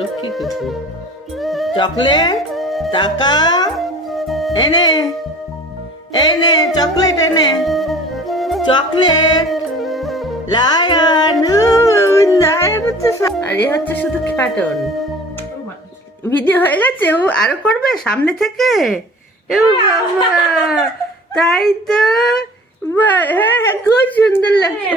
লক্ষ্মী কুকুর চকলেট টাকা এনে এনে চকলেট এনে চকলেট লায়ন লায়ন হচ্ছে আর এ হচ্ছে শুধু খ্যাটন। ভিডিও হয়ে গেছে, ও আরো করবে সামনে থেকে। ও বাবা, তাই তো, হ্যাঁ হ্যাঁ খুব সুন্দর লাগছে।